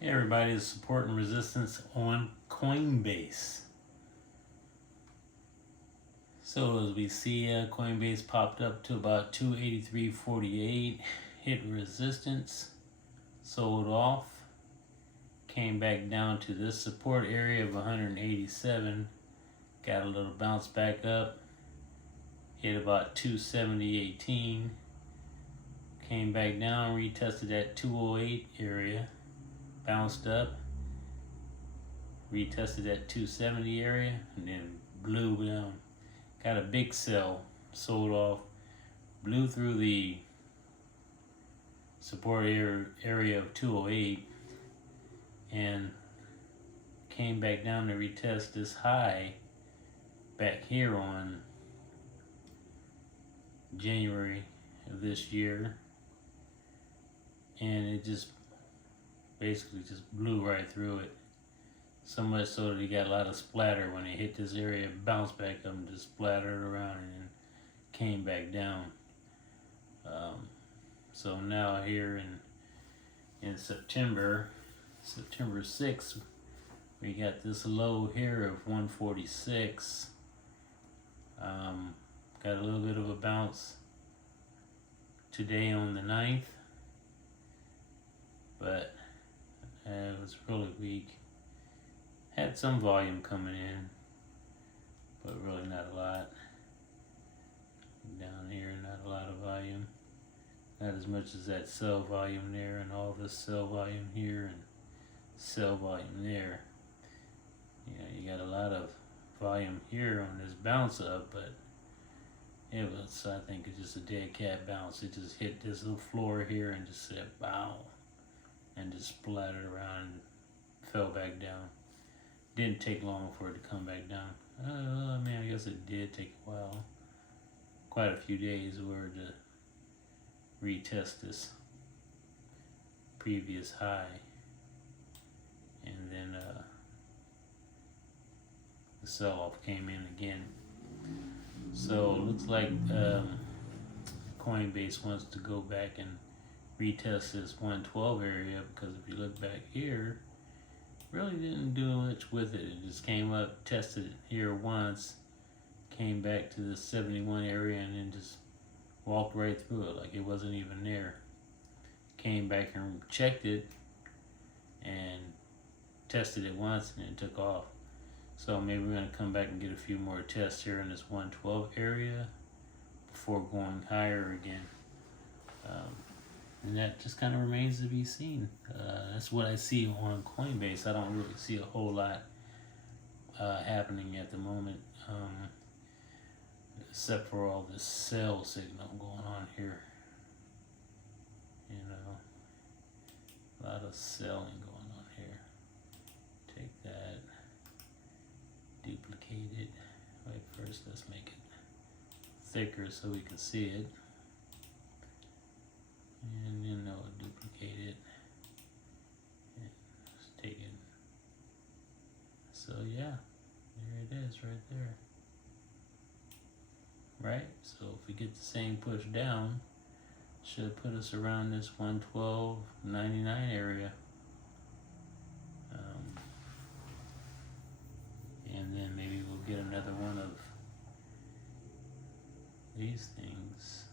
Hey everybody, it's support and resistance on Coinbase. So as we see, Coinbase popped up to about 283.48, hit resistance, sold off, came back down to this support area of 187, got a little bounce back up, hit about 270.18, came back down, retested that 208 area, bounced up, retested that 270 area, and then blew down. Got a big sell, sold off, blew through the support area of 208, and came back down to retest this high back here on January of this year, and it just basically just blew right through it. So much so that he got a lot of splatter when he hit this area, bounced back up and just splattered around and came back down. So now here in September 6th, we got this low here of 146. Got a little bit of a bounce today on the 9th, but it was really weak. Had some volume coming in, but really not a lot. Down here, not a lot of volume. Not as much as that sell volume there, and all this sell volume here, and sell volume there. You got a lot of volume here on this bounce up, but it was, I think it's just a dead cat bounce. It just hit this little floor here and just said bow, and just splattered around and fell back down. Didn't take long for it to come back down. I guess it did take a while. Quite a few days were to retest this previous high. And then the sell-off came in again. So it looks like Coinbase wants to go back and retest this 112 area, because if you look back here, really didn't do much with it. It just came up, tested it here once, came back to the 71 area, and then just walked right through it like it wasn't even there. Came back and checked it and tested it once and then took off. So maybe we're going to come back and get a few more tests here in this 112 area before going higher again. And that just kind of remains to be seen. That's what I see on Coinbase. I don't really see a whole lot happening at the moment, except for all this sell signal going on here. A lot of selling going on here. Take that, duplicate it. Wait, first let's make it thicker so we can see it. And then I'll duplicate it and just take it. So yeah, there it is right there. Right? So if we get the same push down, should put us around this 112.99 area. And then maybe we'll get another one of these things.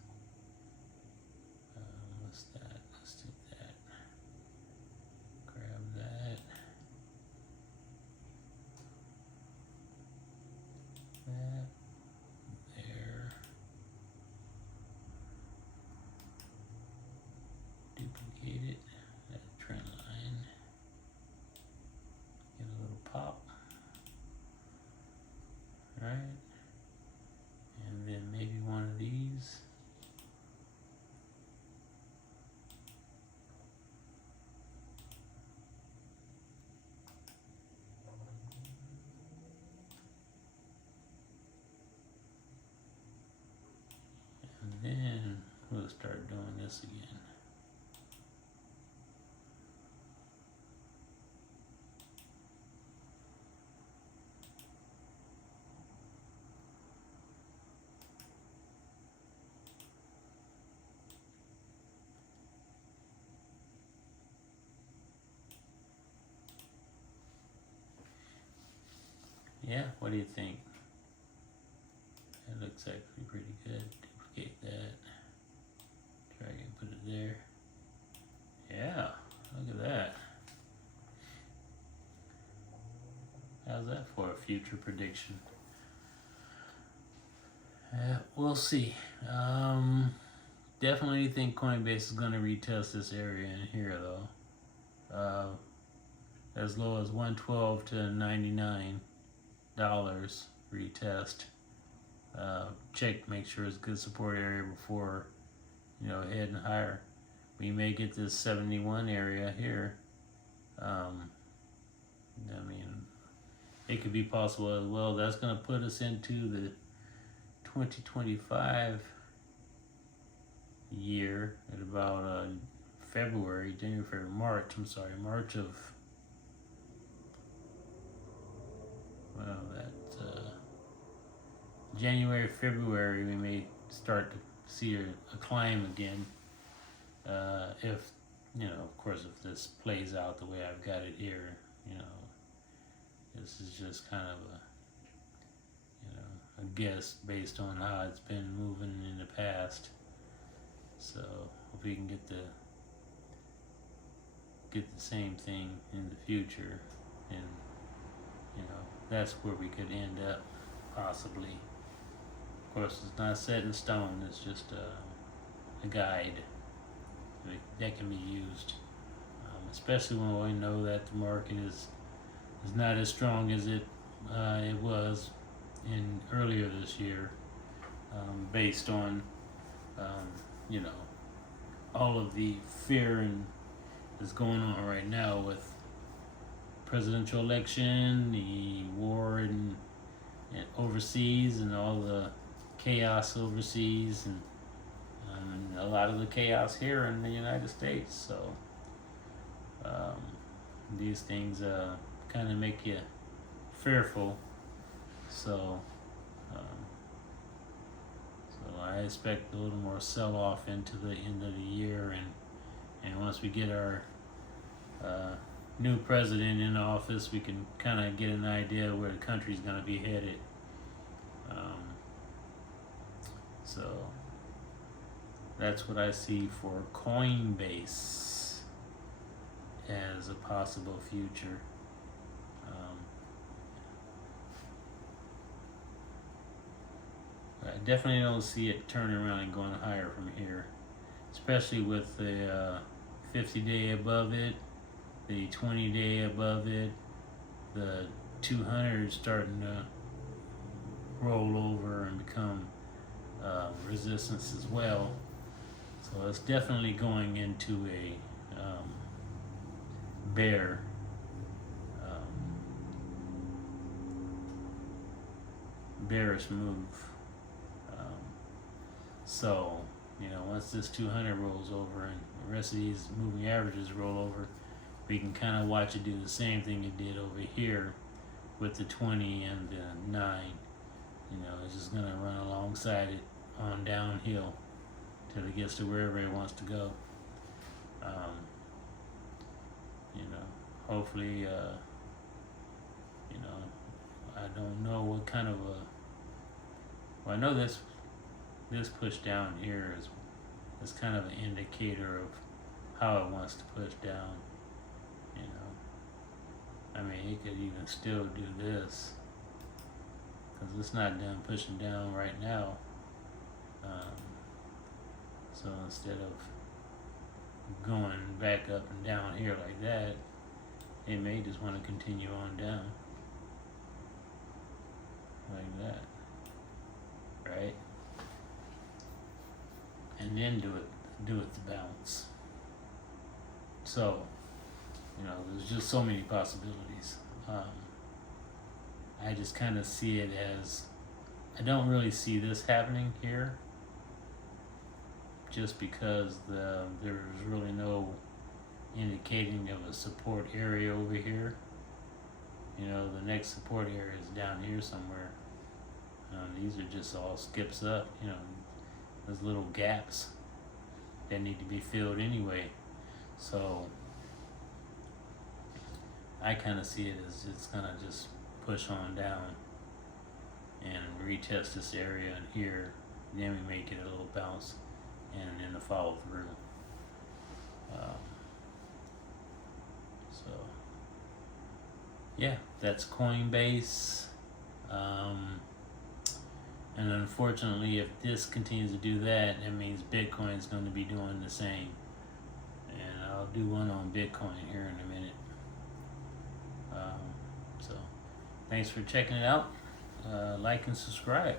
What's that? Let's do that. Grab that. That. There. Duplicate it. That trend line. Get a little pop. Right. And then maybe one of these. And then we'll start doing this again. Yeah, what do you think? That looks actually pretty good. Duplicate that. Drag and put it there. Yeah, look at that. How's that for a future prediction? We'll see. Definitely think Coinbase is going to retest this area in here though. As low as 112 to $99 retest. Check, make sure it's a good support area before heading higher. We may get this 71 area here. I mean, it could be possible as well. That's going to put us into the 2025 year at about March of, January, February, we may start to see a climb again. If, of course, if this plays out the way I've got it here, this is just kind of a guess based on how it's been moving in the past. So if we can get the same thing in the future, and that's where we could end up possibly. Of course, it's not set in stone. It's just a guide that can be used, especially when we know that the market is not as strong as it was in earlier this year, based on all of the fear and that's going on right now with presidential election, the war and overseas, and all the chaos overseas, and a lot of the chaos here in the United States. So these things kind of make you fearful. So I expect a little more sell-off into the end of the year, and once we get our new president in office, we can kind of get an idea of where the country's going to be headed. So that's what I see for Coinbase as a possible future. I definitely don't see it turning around and going higher from here, especially with the 50-day above it, the 20-day above it, the 200 starting to roll over and become resistance as well. So it's definitely going into a bearish move. So, once this 200 rolls over and the rest of these moving averages roll over, we can kind of watch it do the same thing it did over here with the 20 and the 9. It's just going to run alongside it on downhill till it gets to wherever it wants to go. Hopefully, I don't know what kind of I know this push down here is kind of an indicator of how it wants to push down. I mean, it could even still do this because it's not done pushing down right now. So instead of going back up and down here like that, it may just want to continue on down like that, right? And then do it the bounce. So, there's just so many possibilities. I just kind of see it as, I don't really see this happening here, just because there's really no indicating of a support area over here. The next support area is down here somewhere. These are just all skips up, those little gaps that need to be filled anyway. So I kind of see it as it's gonna just push on down and retest this area and here. Then we may get a little bounce and then the follow through. So yeah, that's Coinbase. And unfortunately, if this continues to do that, that means Bitcoin is going to be doing the same. And I'll do one on Bitcoin here in a minute. So thanks for checking it out. Like and subscribe.